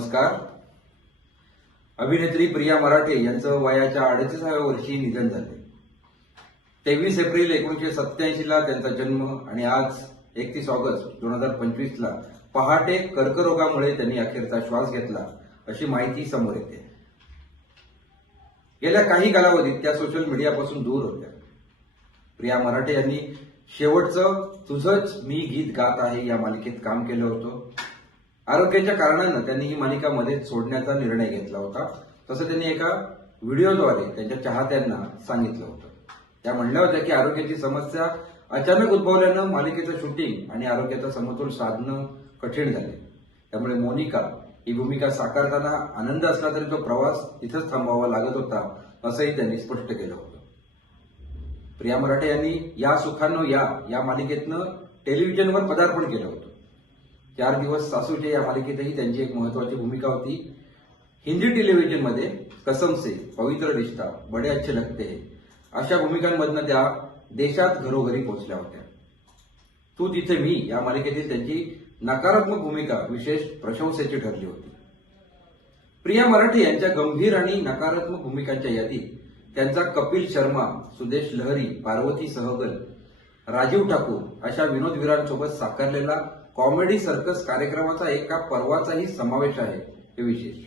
नमस्कार. अभिनेत्री प्रिया मराठे यांचं वयाच्या अडतीसाव्या वर्षी निधन झाले. तेवीस एप्रिल एकोणीशे सत्याऐंशी ला त्यांचा जन्म आणि आज एकतीस ऑगस्ट दोन हजार पंचवीस ला पहाटे कर्करोगामुळे त्यांनी अखेरचा श्वास घेतला अशी माहिती समोर येते. गेल्या काही कालावधीत त्या सोशल मीडियापासून दूर होत्या. प्रिया मराठे यांनी शेवटचं तुझंच मी गीत गात आहे या मालिकेत काम केलं होतं. आरोग्याच्या कारणानं त्यांनी ही मालिका मध्ये सोडण्याचा निर्णय घेतला होता. तसं त्यांनी एका व्हिडिओद्वारे त्यांच्या चाहत्यांना सांगितलं होतं. त्या म्हणल्या होत्या की आरोग्याची समस्या अचानक उद्भवल्यानं मालिकेचं शूटिंग आणि आरोग्याचा समतोल साधणं कठीण झाले. त्यामुळे मोनिका ही भूमिका साकारताना आनंद असला तरी तो प्रवास इथंच थांबावा लागत होता असंही त्यांनी स्पष्ट केलं होतं. प्रिया मराठे यांनी या सुखांनो या या मालिकेतनं टेलिव्हिजनवर पदार्पण केलं होतं. चार दिवस सासूचे या मालिकेतही त्यांची एक महत्वाची भूमिका होती. हिंदी टेलिव्हिजनमध्ये कसम से पवित्र रिश्ता बडे अच्छे लगते अशा भूमिकांमधनं त्या देशात घरोघरी पोहोचल्या होत्या. तू तिथे मी या मालिकेतील त्यांची नकारात्मक भूमिका विशेष प्रशंसेची ठरली होती. प्रिया मराठे यांच्या गंभीर आणि नकारात्मक भूमिकांच्या यादीत त्यांचा कपिल शर्मा सुदेश लहरी पार्वती सहगल राजीव ठाकूर अशा विनोदवीरांसोबत साकारलेला कॉमेडी सर्कस कार्यक्रमाचा एका पर्वाचाही समावेश आहे हे विशेष.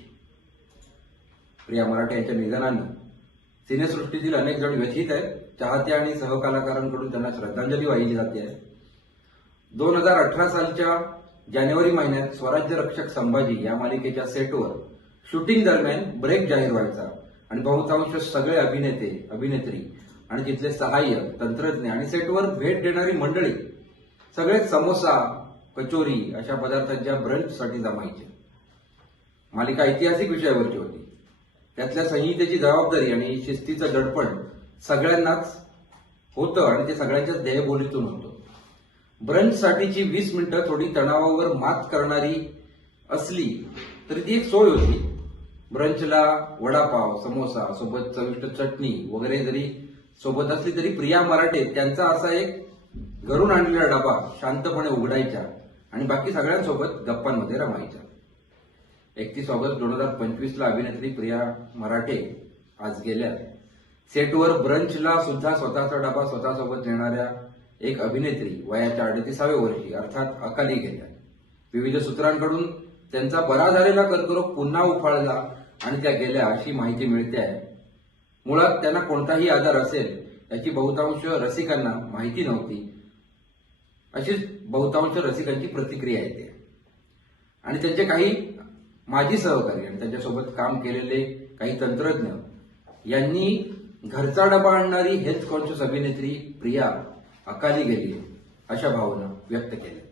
प्रिया मराठे यांच्या निधनानं सिनेसृष्टीतील अनेक जण व्यथित आहेत. चाहत्या आणि सहकलाकारांकडून त्यांना श्रद्धांजली वाहिली जाते आहे. दोन हजार अठरा सालच्या जानेवारी महिन्यात स्वराज्य रक्षक संभाजी या मालिकेच्या सेटवर शूटिंग दरम्यान ब्रेक जाहीर व्हायचा आणि बहुतांश सगळे अभिनेते अभिनेत्री आणि तिथले सहाय्य तंत्रज्ञ आणि सेटवर भेट देणारी मंडळी सगळे समोसा कचोरी अशा पदार्थांच्या ब्रंचसाठी जमायचे. मालिका ऐतिहासिक विषयावरची होती. त्यातल्या संहितेची जबाबदारी आणि शिस्तीचं दडपण सगळ्यांनाच होतं आणि ते सगळ्यांच्याच देहबोलीतून होतं. ब्रंचसाठीची वीस मिनिटं थोडी तणावावर मात करणारी असली तरी ती एक सोय होती. ब्रंचला वडापाव समोसा सोबत चविष्ट चटणी वगैरे जरी सोबत असली तरी प्रिया मराठे त्यांचा असा एक घरून आणलेला डबा शांतपणे उघडायच्या. आणि बाकी सगळ्यांसोबत गप्पांमध्ये रमायच्या एकतीस ऑगस्ट दोन हजार पंचवीस ला अभिनेत्री प्रिया मराठे आज गेल्या. सेटवर ब्रंचला सुद्धा स्वतःचा डबा स्वतःसोबत नेणाऱ्या एक अभिनेत्री वयाच्या अडतीसाव्या वर्षी अर्थात अकाली गेल्या. विविध सूत्रांकडून त्यांचा बरा झालेला कर्करोग पुन्हा उफाळला आणि त्या गेल्या अशी माहिती मिळते आहे. मुळात त्यांना कोणताही आजार असेल याची बहुतांश रसिकांना माहिती नव्हती. अशीच बहुतांश रसिकांची प्रतिक्रिया येते आणि त्यांचे काही माजी सहकारी आणि त्यांच्यासोबत काम केलेले काही तंत्रज्ञ यांनी घरचा डबा आणणारी हेल्थ कॉन्शियस अभिनेत्री प्रिया अकाली गेली अशा भावना व्यक्त केल्या.